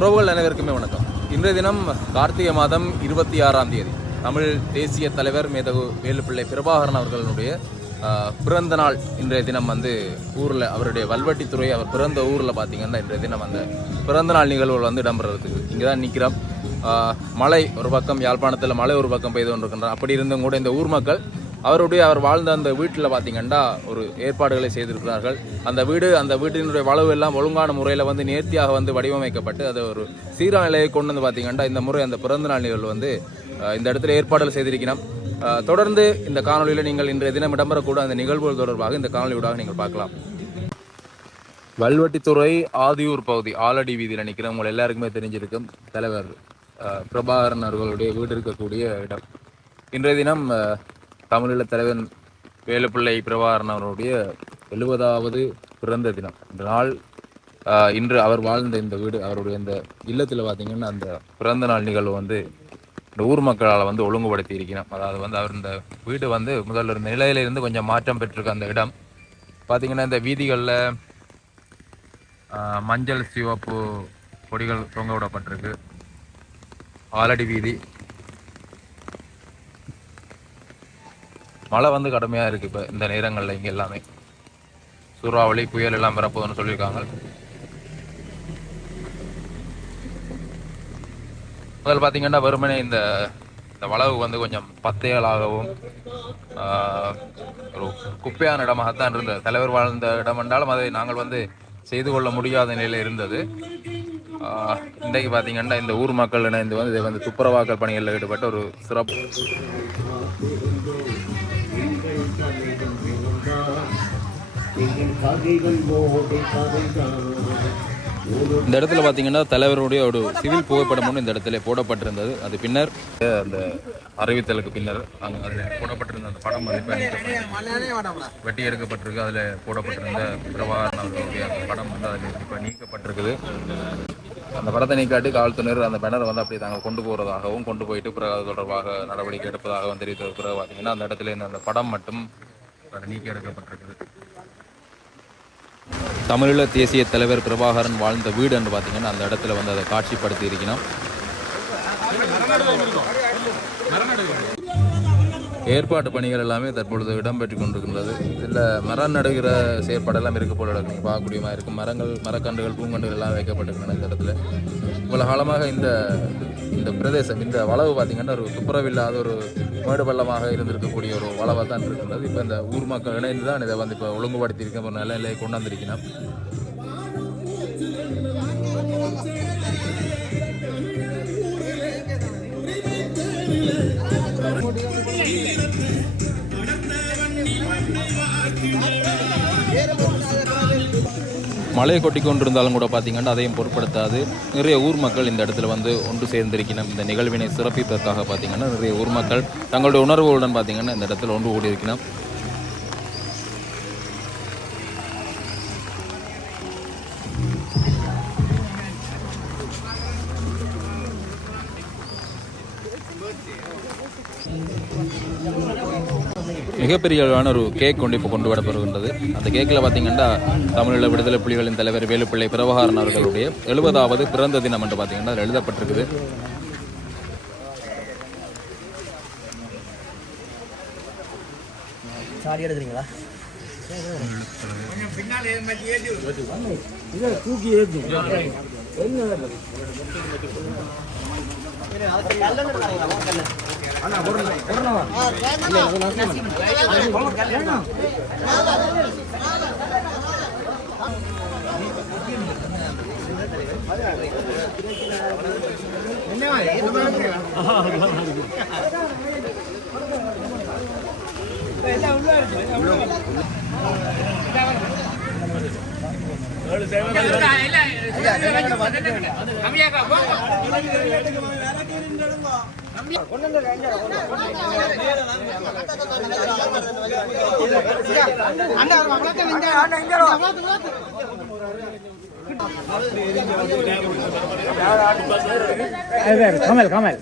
உறவுகள் அனைவருக்குமே வணக்கம். இன்றைய தினம் கார்த்திகை மாதம் 26ஆம் தேதி தமிழ் தேசிய தலைவர் மேதகு வேலுப்பிள்ளை பிரபாகரன் அவர்களுடைய பிறந்த நாள். இன்றைய தினம் ஊரில் அவருடைய வல்வட்டித்துறை அவர் பிறந்த ஊரில் பார்த்தீங்கன்னா இன்றைய தினம் அந்த பிறந்த நாள் நிகழ்வுகள் இடம்பெறதுக்கு இங்கே தான் நிற்கிறோம். மழை ஒரு பக்கம், யாழ்ப்பாணத்தில் மழை ஒரு பக்கம் பெய்து கொண்டிருக்கின்றார். அப்படி இருந்தும் கூட இந்த ஊர் மக்கள் அவர் வாழ்ந்த அந்த வீட்டில் பார்த்தீங்கன்னா ஒரு ஏற்பாடுகளை செய்திருக்கிறார்கள். அந்த வீட்டினுடைய வளவு எல்லாம் ஒழுங்கான முறையில் நேர்த்தியாக வடிவமைக்கப்பட்டு அதை ஒரு சீரான நிலையை கொண்டு பார்த்தீங்கன்னா இந்த முறை அந்த பிறந்தநாள் நிகழ்வு இந்த இடத்துல ஏற்பாடுகள் செய்திருக்கிறோம். தொடர்ந்து இந்த காணொலியில் நீங்கள் இன்றைய தினம் இடம்பெறக்கூட அந்த நிகழ்வுகள் தொடர்பாக இந்த காணொலியூடாக நீங்கள் பார்க்கலாம். வல்வட்டித்துறை ஆதியூர் பகுதி ஆலடி வீதியில் நிற்கிறோம். உங்கள் எல்லாருக்குமே தெரிஞ்சிருக்கும் தலைவர் பிரபாகரன் அவர்களுடைய வீடு இருக்கக்கூடிய இடம். இன்றைய தினம் தமிழீழ தலைவர் வேலுப்பிள்ளை பிரபாகரன் அவருடைய 70வது பிறந்த தினம். இந்த நாள் இன்று அவர் வாழ்ந்த இந்த வீடு, அவருடைய இந்த இல்லத்தில் பார்த்தீங்கன்னா அந்த பிறந்த நாள் நிகழ்வு இந்த ஊர் மக்களால் ஒழுங்குபடுத்தி இருக்கிறோம். அதாவது அவர் இந்த வீடு முதல்ல இருந்த நிலையிலிருந்து கொஞ்சம் மாற்றம் பெற்றிருக்க அந்த இடம் பார்த்தீங்கன்னா இந்த வீதிகளில் மஞ்சள் சிவப்பு கொடிகள் தொங்க விடப்பட்டிருக்கு. ஆலடி வீதி மழை கடுமையாக இருக்குது. இப்போ இந்த நேரங்களில் இங்கே எல்லாமே சூறாவளி புயல் எல்லாம் வரப்போகுதுன்னு சொல்லியிருக்காங்க. முதல் பார்த்தீங்கன்னா வெறுமனே இந்த வளவு கொஞ்சம் பத்தையலாகவும் ஒரு குப்பையான இடமாகத்தான் இருந்தது. தலைவர் வாழ்ந்த இடம் என்றாலும் அதை நாங்கள் செய்து கொள்ள முடியாத நிலையில் இருந்தது. இன்றைக்கு பார்த்தீங்கன்னா இந்த ஊர் மக்கள் இணைந்து இதை துப்புரவாக்கல் பணிகளில் ஈடுபட்ட ஒரு சிறப்பு. இந்த இடத்துல பார்த்தீங்கன்னா தலைவருடைய ஒரு சிவில் புகைப்படம் இந்த இடத்துல போடப்பட்டிருந்தது. அது பின்னர் அந்த அறிவித்தலுக்கு பின்னர் அதில் போடப்பட்டிருந்த அந்த படம் வெட்டி எடுக்கப்பட்டிருக்கு. அதில் போடப்பட்டிருந்த பிரபாகரன் அவர்களுடைய அந்த படம் அதில் இப்போ நீக்கப்பட்டிருக்குது. அந்த படத்தை நீக்காட்டி காவல்துறையினர் அந்த பேனர் அப்படி தாங்கள் கொண்டு போகிறதாகவும் கொண்டு போயிட்டு பிறகு அது தொடர்பாக நடவடிக்கை எடுப்பதாகவும் தெரிவித்த பிறகு பார்த்தீங்கன்னா அந்த இடத்துல அந்த படம் மட்டும் நீக்கி எடுக்கப்பட்டிருக்குது. தமிழீழ தேசிய தலைவர் பிரபாகரன் வாழ்ந்த வீடு என்று பார்த்தீங்கன்னா அந்த இடத்துல அதை காட்சிப்படுத்தி இருக்கணும். ஏற்பாட்டு பணிகள் எல்லாமே தற்பொழுது இடம்பெற்று கொண்டிருக்கின்றது. இதில் மரம் நடுகிற செயற்பாடெல்லாம் இருக்க போல நீங்கள் பார்க்கக்கூடியமாக இருக்கும். மரக்கன்றுகள் பூங்கன்றுகள் எல்லாம் வைக்கப்பட்டிருக்கின்றன. இந்த இடத்துல இவ்வளோ காலமாக இந்த பிரதேசம் இந்த வளவு பார்த்திங்கன்னா ஒரு துப்புரவில்லாத ஒரு மேடு பள்ளமாக இருந்திருக்கக்கூடிய ஒரு வளவாக தான் இருக்கின்றது. இப்போ இந்த ஊர் மக்கள் இணைந்து தான் இதை இப்போ ஒழுங்குபடுத்தியிருக்க ஒரு நல்ல நிலையை கொண்டாந்திருக்கணும். மழை கொட்டி கொண்டிருந்தாலும் கூட பார்த்தீங்கன்னா அதையும் பொருட்படுத்தாது நிறைய ஊர் மக்கள் இந்த இடத்துல ஒன்று சேர்ந்திருக்கணும். இந்த நிகழ்வினை சிறப்பிப்பதற்காக பார்த்தீங்கன்னா நிறைய ஊர் மக்கள் தங்களுடைய உணர்வுகளுடன் பார்த்தீங்கன்னா இந்த இடத்துல ஒன்று கூடி இருக்கணும். மிகப்பெரிய அளவான ஒரு கேக் கொண்டு வரப்படுகின்றது. அந்த கேக்கில் பார்த்தீங்கன்னா தமிழீழ விடுதலை புலிகளின் தலைவர் வேலுப்பிள்ளை பிரபாகரன் அவர்களுடைய 70வது பிறந்த தினம் என்று பார்த்தீங்கன்னா அதில் எழுதப்பட்டிருக்குது. Kamal.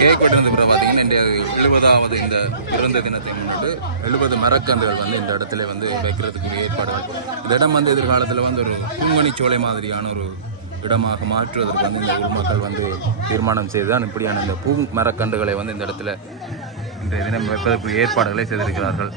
கேக் வெட்டுறது பார்த்தீங்கன்னா இந்த 70வது இந்த பிறந்த தினத்தை முன்னிட்டு 70 மரக்கன்றுகள் வந்து இந்த இடத்துல வந்து வைக்கிறதுக்குரிய ஏற்பாடுகள். இந்த இடம் வந்து எதிர்காலத்தில் வந்து ஒரு பூங்கனிச்சோலை மாதிரியான ஒரு இடமாக மாற்றுவதற்கு வந்து இந்த ஊர் மக்கள் வந்து தீர்மானம் செய்துதான் இப்படியான இந்த பூ மரக்கன்றுகளை வந்து இந்த இடத்துல இன்றைய தினம் வைப்பதற்கு ஏற்பாடுகளை செய்திருக்கிறார்கள்.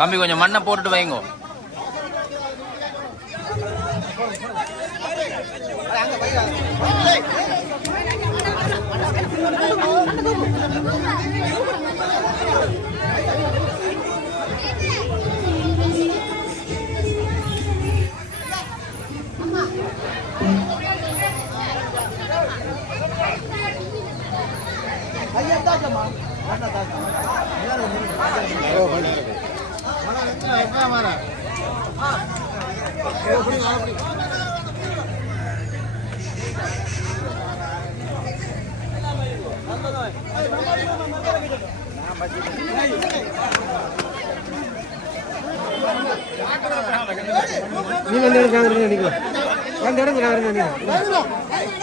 தம்பி கொஞ்சம் மண்ணை போட்டுட்டு வைங்க. நீங்க அந்த இடத்துல நினைக்கிறோம் அந்த இடத்துல நினைக்கிறோம்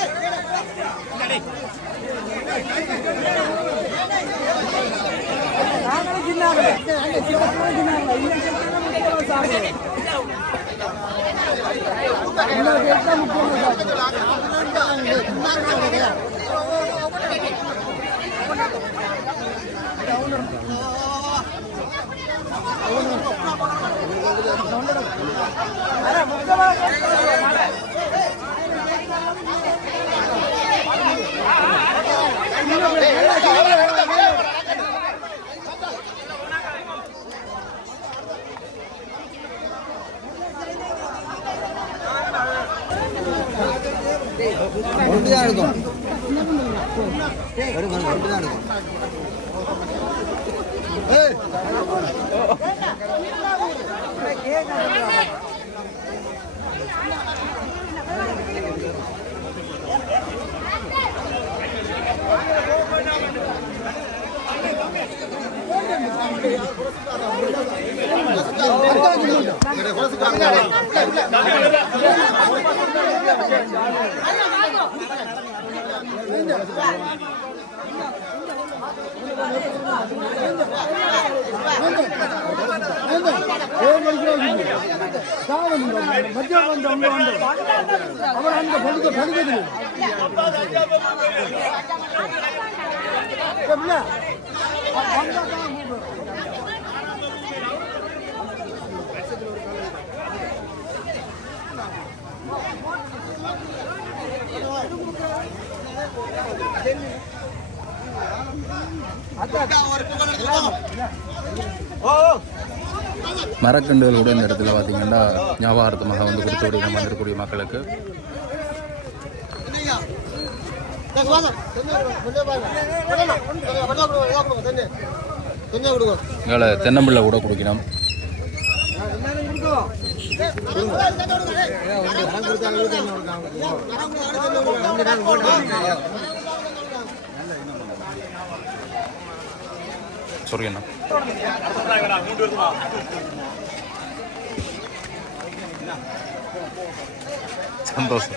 ஒன்றுதான் இருக்கும் ஒன்றுதான் இருக்கும் மரக்கண்டுகள் கூட இந்த இடத்துல பார்த்தீங்கன்னா ஞாபகார்த்தமாக வந்து கொடுத்து விட வந்திருக்கக்கூடிய மக்களுக்கு எங்களை தென்னம்பிள்ளை கூட குடிக்கணும். சொல்லுங்கண்ணா. சந்தோஷம்.